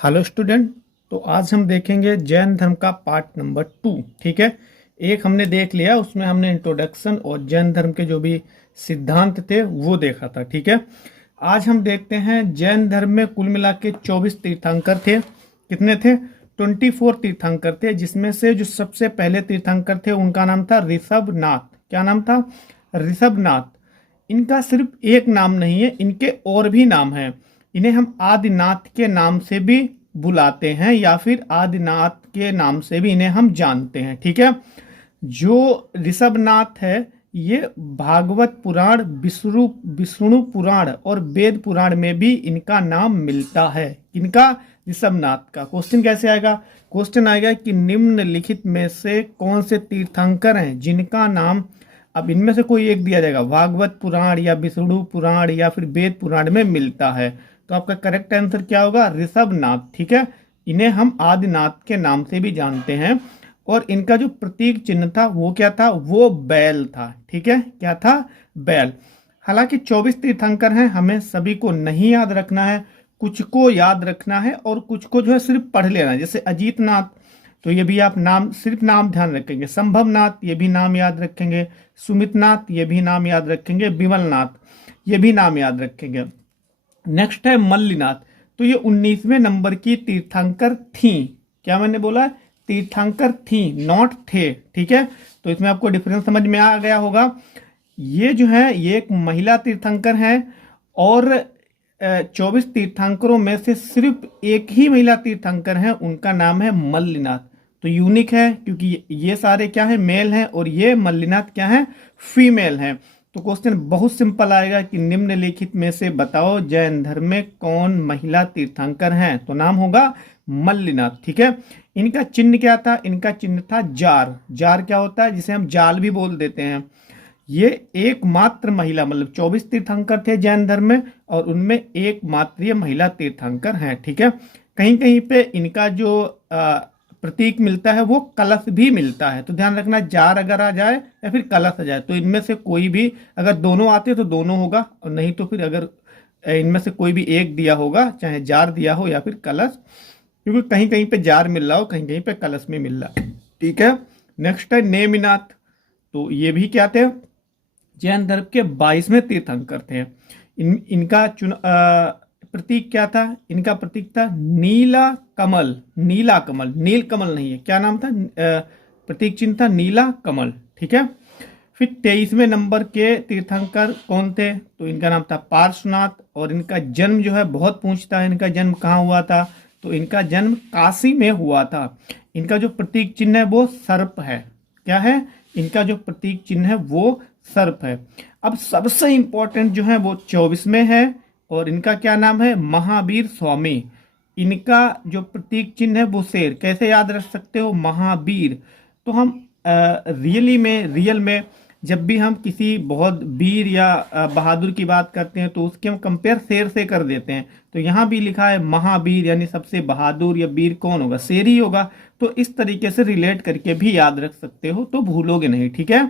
Hello student. तो आज हम देखेंगे जैन धर्म का पार्ट नंबर 2। ठीक है, एक हमने देख लिया, उसमें हमने इंट्रोडक्शन और जैन धर्म के जो भी सिद्धांत थे वो देखा था। ठीक है, आज हम देखते हैं जैन धर्म में कुल मिला के 24 तीर्थंकर थे। कितने थे? 24 तीर्थंकर थे, जिसमें से जो सबसे पहले तीर्थंकर थे उनका नाम था ऋषभनाथ। क्या नाम था? ऋषभनाथ। इनका सिर्फ एक नाम नहीं है, इनके और भी नाम हैं। इन्हें हम आदिनाथ के नाम से भी बुलाते हैं या फिर आदिनाथ के नाम से भी इन्हें हम जानते हैं। ठीक है, जो ऋषभनाथ है ये भागवत पुराण, विष्णु विष्णु पुराण और वेद पुराण में भी इनका नाम मिलता है। इनका ऋषभनाथ का क्वेश्चन कैसे आएगा? क्वेश्चन आएगा कि निम्नलिखित में से कौन से तीर्थंकर हैं जिनका नाम, अब इनमें से कोई एक दिया जाएगा, भागवत पुराण या विष्णु पुराण या फिर वेद पुराण में मिलता है। तो आपका करेक्ट आंसर क्या होगा? ऋषभनाथ। ठीक है, इन्हें हम आदिनाथ के नाम से भी जानते हैं और इनका जो प्रतीक चिन्ह था वो क्या था? वो बैल था। ठीक है, क्या था? बैल। हालांकि 24 तीर्थंकर हैं, हमें सभी को नहीं याद रखना है, कुछ को याद रखना है और कुछ को जो है सिर्फ पढ़ लेना है। जैसे अजीतनाथ, तो ये भी आप नाम, सिर्फ नाम ध्यान रखेंगे। संभवनाथ, ये भी नाम याद रखेंगे। सुमितनाथ, ये भी नाम याद रखेंगे। विमलनाथ, ये भी नाम याद रखेंगे। नेक्स्ट है मल्लिनाथ, तो ये 19वें नंबर की तीर्थंकर थी। क्या मैंने बोला? तीर्थंकर थी, नॉट थे। ठीक है, तो इसमें आपको डिफरेंस समझ में आ गया होगा। ये जो है ये एक महिला तीर्थंकर है और 24 तीर्थंकरों में से सिर्फ एक ही महिला तीर्थंकर है, उनका नाम है मल्लिनाथ। तो यूनिक है क्योंकि ये सारे क्या है? मेल हैं और ये मल्लिनाथ क्या है? फीमेल हैं। तो क्वेश्चन बहुत सिंपल आएगा कि निम्नलिखित में से बताओ जैन धर्म में कौन महिला तीर्थंकर हैं, तो नाम होगा मल्लिनाथ। ठीक है, इनका चिन्ह क्या था? इनका चिन्ह था जार। जार क्या होता है? जिसे हम जाल भी बोल देते हैं। ये एकमात्र महिला, मतलब 24 तीर्थंकर थे जैन धर्म में और उनमें एकमात्र ये महिला तीर्थंकर हैं। ठीक है, कहीं कहीं पे इनका जो प्रतीक मिलता है वो कलश भी मिलता है, तो ध्यान रखना, जार अगर आ जाए या फिर कलश आ जाए तो इनमें से कोई भी, अगर दोनों आते तो दोनों होगा और नहीं तो फिर अगर इनमें से कोई भी एक दिया होगा, चाहे जार दिया हो या फिर कलश, क्योंकि कहीं कहीं पे जार मिल रहा हो, कहीं कहीं पे कलश में मिल रहा है। ठीक है, नेक्स्ट है नेमिनाथ, तो ये भी क्या थे? जैन धर्म के 22वें तीर्थंकर थे। इनका प्रतीक क्या था? इनका प्रतीक था नीला कमल। नीला कमल, नील कमल नहीं है। क्या नाम था? प्रतीक चिन्ह था नीला कमल। ठीक है, फिर 23वें नंबर के तीर्थंकर कौन थे? तो इनका नाम था पार्श्वनाथ और इनका जन्म जो है बहुत पूछता है, इनका जन्म कहाँ हुआ था? तो इनका जन्म काशी में हुआ था। इनका जो प्रतीक चिन्ह है वो सर्प है। क्या है? इनका जो प्रतीक चिन्ह है वो सर्प है। अब सबसे इंपॉर्टेंट जो है वो 24वें है और इनका क्या नाम है? महावीर स्वामी। इनका जो प्रतीक चिन्ह है वो शेर। कैसे याद रख सकते हो? महावीर। तो हम रियल में जब भी हम किसी बहुत वीर या बहादुर की बात करते हैं तो उसके हम कंपेयर शेर से कर देते हैं। तो यहाँ भी लिखा है महावीर, यानी सबसे बहादुर या वीर कौन होगा? शेर ही होगा। तो इस तरीके से रिलेट करके भी याद रख सकते हो, तो भूलोगे नहीं। ठीक है,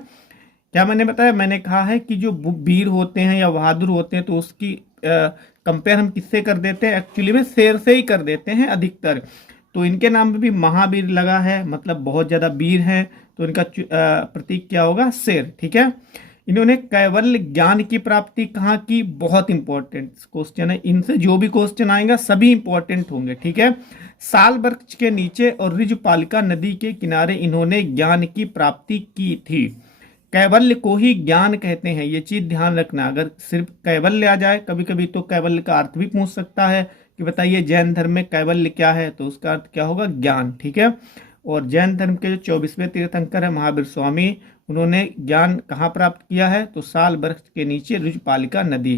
क्या मैंने बताया? मैंने कहा है कि जो वीर होते हैं या बहादुर होते हैं तो उसकी कंपेयर हम किससे कर देते हैं? एक्चुअली में शेर से ही कर देते हैं अधिकतर। तो इनके नाम में भी महावीर लगा है, मतलब बहुत ज्यादा वीर हैं, तो इनका प्रतीक क्या होगा? शेर। ठीक है, इन्होंने कैवल्य ज्ञान की प्राप्ति कहाँ की? बहुत इंपॉर्टेंट क्वेश्चन है, इनसे जो भी क्वेश्चन आएगा सभी इंपॉर्टेंट होंगे। ठीक है, साल वृक्ष के नीचे और ऋजुपालिका नदी के किनारे इन्होंने ज्ञान की प्राप्ति की थी। कैवल्य को ही ज्ञान कहते हैं, ये चीज ध्यान रखना। अगर सिर्फ कैवल्य आ जाए कभी कभी तो कैवल्य का अर्थ भी पूछ सकता है कि बताइए जैन धर्म में कैवल्य क्या है, तो उसका अर्थ क्या होगा? ज्ञान। ठीक है, और जैन धर्म के जो 24वें तीर्थंकर है महावीर स्वामी, उन्होंने ज्ञान कहाँ प्राप्त किया है? तो साल वृक्ष के नीचे ऋजुपालिका नदी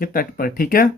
के तट पर। ठीक है,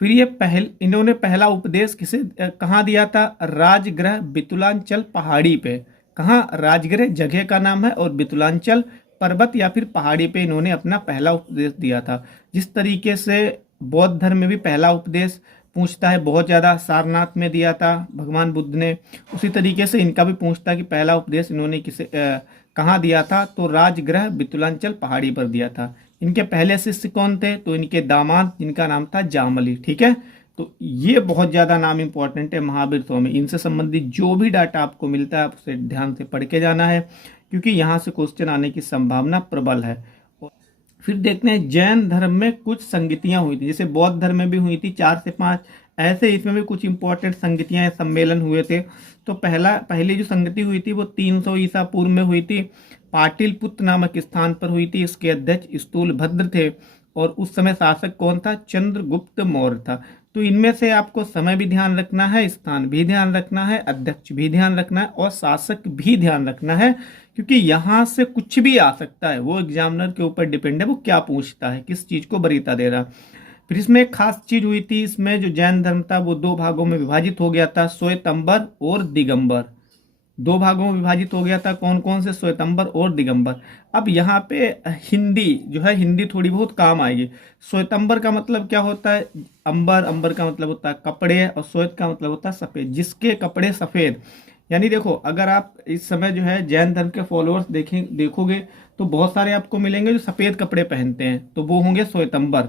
फिर ये इन्होंने पहला उपदेश किसे कहाँ दिया था? राजगृह बितुलांचल पहाड़ी पे। कहाँ? राजगृह जगह का नाम है और बितुलांचल पर्वत या फिर पहाड़ी पे इन्होंने अपना पहला उपदेश दिया था। जिस तरीके से बौद्ध धर्म में भी पहला उपदेश पूछता है, बहुत ज्यादा सारनाथ में दिया था भगवान बुद्ध ने, उसी तरीके से इनका भी पूछता है कि पहला उपदेश इन्होंने किसे कहाँ दिया था? तो राजगृह बितुलांचल पहाड़ी पर दिया था। इनके पहले शिष्य कौन थे? तो इनके दामाद जिनका नाम था जामली। ठीक है, तो ये बहुत ज़्यादा नाम इंपॉर्टेंट है महावीर स्वामी। इनसे संबंधित जो भी डाटा आपको मिलता है आप उसे ध्यान से पढ़ के जाना है, क्योंकि यहाँ से क्वेश्चन आने की संभावना प्रबल है। फिर देखते हैं जैन धर्म में कुछ संगतियां हुई थी, जैसे बौद्ध धर्म में भी हुई थी 4 से 5, ऐसे इसमें भी कुछ इंपॉर्टेंट संगतियां सम्मेलन हुए थे। तो पहली जो संगति हुई थी वो 300 ईसा पूर्व में हुई थी, पाटिलपुत्र नामक स्थान पर हुई थी। इसके अध्यक्ष स्थूलभद्र थे और उस समय शासक कौन था? चंद्रगुप्त मौर्य था। तो इनमें से आपको समय भी ध्यान रखना है, स्थान भी ध्यान रखना है, अध्यक्ष भी ध्यान रखना है और शासक भी ध्यान रखना है, क्योंकि यहाँ से कुछ भी आ सकता है। वो एग्जामिनर के ऊपर डिपेंड है वो क्या पूछता है, किस चीज को वरीयता दे रहा। फिर इसमें एक खास चीज हुई थी, इसमें जो जैन धर्म था वो 2 भागों में विभाजित हो गया था, श्वेतंबर और दिगंबर। 2 भागों में विभाजित हो गया था, कौन कौन से? श्वेतंबर और दिगंबर। अब यहाँ पे हिंदी जो है, हिंदी थोड़ी बहुत काम आएगी। श्वेतंबर का मतलब क्या होता है? अंबर, अंबर का मतलब होता है कपड़े, और श्वेत का मतलब होता है सफेद, जिसके कपड़े सफेद। यानी देखो, अगर आप इस समय जो है जैन धर्म के फॉलोअर्स देखोगे तो बहुत सारे आपको मिलेंगे जो सफेद कपड़े पहनते हैं, तो वो होंगे श्वेतंबर,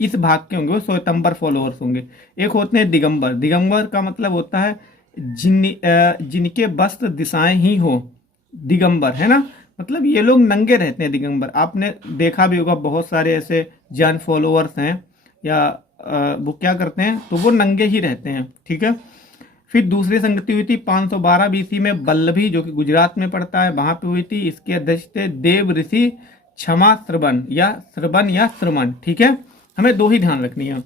इस भाग के होंगे वो श्वेतंबर फॉलोअर्स होंगे। एक होते हैं दिगंबर। दिगंबर का मतलब होता है जिनके वस्त्र दिशाएं ही हो, दिगंबर है ना, मतलब ये लोग नंगे रहते हैं दिगंबर। आपने देखा भी होगा बहुत सारे ऐसे जैन फॉलोअर्स हैं, या वो क्या करते हैं, तो वो नंगे ही रहते हैं, ठीक है। फिर दूसरी संगति हुई थी 512 बीसी में, बल्लभी जो कि गुजरात में पड़ता है, वहां पे हुई थी। इसके अध्यक्ष थे देव ऋषि क्षमा श्रवण या श्रमण, ठीक है। हमें 2 ही ध्यान रखनी है।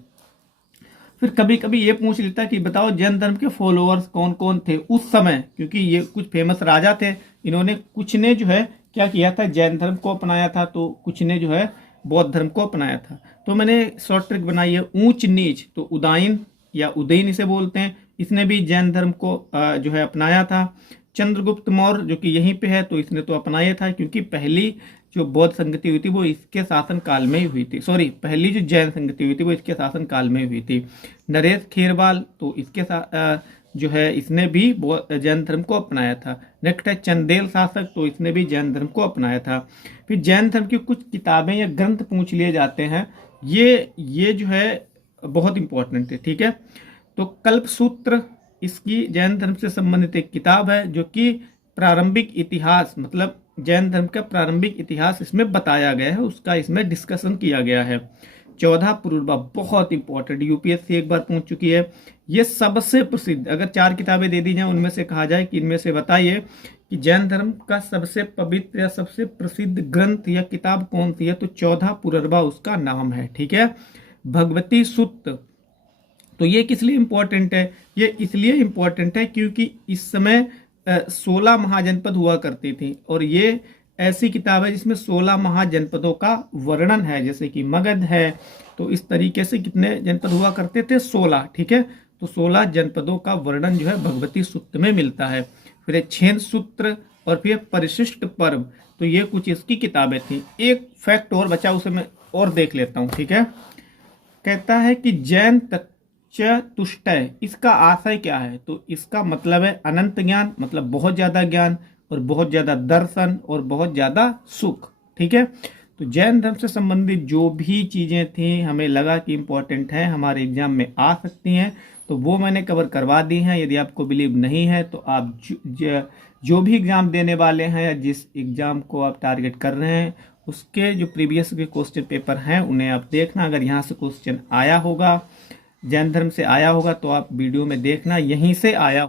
फिर कभी कभी ये पूछ लेता कि बताओ जैन धर्म के फॉलोअर्स कौन कौन थे उस समय, क्योंकि ये कुछ फेमस राजा थे, इन्होंने कुछ ने जो है क्या किया था, जैन धर्म को अपनाया था, तो कुछ ने जो है बौद्ध धर्म को अपनाया था। तो मैंने शॉर्ट ट्रिक बनाई है, ऊंच नीच, तो उदाइन या उदयन इसे बोलते हैं, इसने भी जैन धर्म को जो है अपनाया था। चंद्रगुप्त मौर्य जो कि यहीं पे है, तो इसने तो अपनाया था, क्योंकि पहली जो बौद्ध संगति हुई थी वो इसके शासन काल में ही हुई थी, सॉरी पहली जो जैन संगति हुई थी वो इसके शासन काल में हुई थी। नरेश खेरवाल, तो इसके साथ जो है इसने भी जैन धर्म को अपनाया था। नेक्स्ट है चंदेल शासक, तो इसने भी जैन धर्म को अपनाया था। फिर जैन धर्म की कुछ किताबें या ग्रंथ पूछ लिए जाते हैं, ये जो है बहुत इंपॉर्टेंट है, ठीक है। तो कल्पसूत्र इसकी जैन धर्म से संबंधित एक किताब है, जो कि प्रारंभिक इतिहास, मतलब जैन धर्म का प्रारंभिक इतिहास इसमें बताया गया है, उसका इसमें डिस्कशन किया गया है। 14 पुरुरवा बहुत इंपॉर्टेंट, यूपीएससी एक बार पूछ चुकी है। ये सबसे प्रसिद्ध, अगर 4 किताबें दे दी जाए उनमें से कहा जाए कि इनमें से बताइए कि जैन धर्म का सबसे पवित्र या सबसे प्रसिद्ध ग्रंथ या किताब कौन सी है, तो 14 पुरुरवा उसका नाम है, ठीक है। भगवती सूत्र, तो ये किस लिए इंपॉर्टेंट है? ये इसलिए इंपॉर्टेंट है क्योंकि इस समय 16 महाजनपद हुआ करती थी, और ये ऐसी किताब है जिसमें 16 महाजनपदों का वर्णन है, जैसे कि मगध है। तो इस तरीके से कितने जनपद हुआ करते थे? 16, ठीक है। तो 16 जनपदों का वर्णन जो है भगवती सूत्र में मिलता है। फिर छेद सूत्र और फिर परिशिष्ट पर्व, तो ये कुछ इसकी किताबें थी। एक फैक्ट और बचा, उसे मैं और देख लेता हूँ, ठीक है। कहता है कि जैन चतुष्टय, इसका आशय क्या है? तो इसका मतलब है अनंत ज्ञान, मतलब बहुत ज्यादा ज्ञान और बहुत ज्यादा दर्शन और बहुत ज्यादा सुख, ठीक है। तो जैन धर्म से संबंधित जो भी चीजें थी हमें लगा कि इंपॉर्टेंट है, हमारे एग्जाम में आ सकती हैं, तो वो मैंने कवर करवा दी हैं। यदि आपको बिलीव नहीं है तो आप जो भी एग्जाम देने वाले हैं या जिस एग्जाम को आप टारगेट कर रहे हैं उसके जो प्रीवियस के क्वेश्चन पेपर हैं उन्हें आप देखना। अगर यहाँ से क्वेश्चन आया होगा, जैन धर्म से आया होगा, तो आप वीडियो में देखना यहीं से आया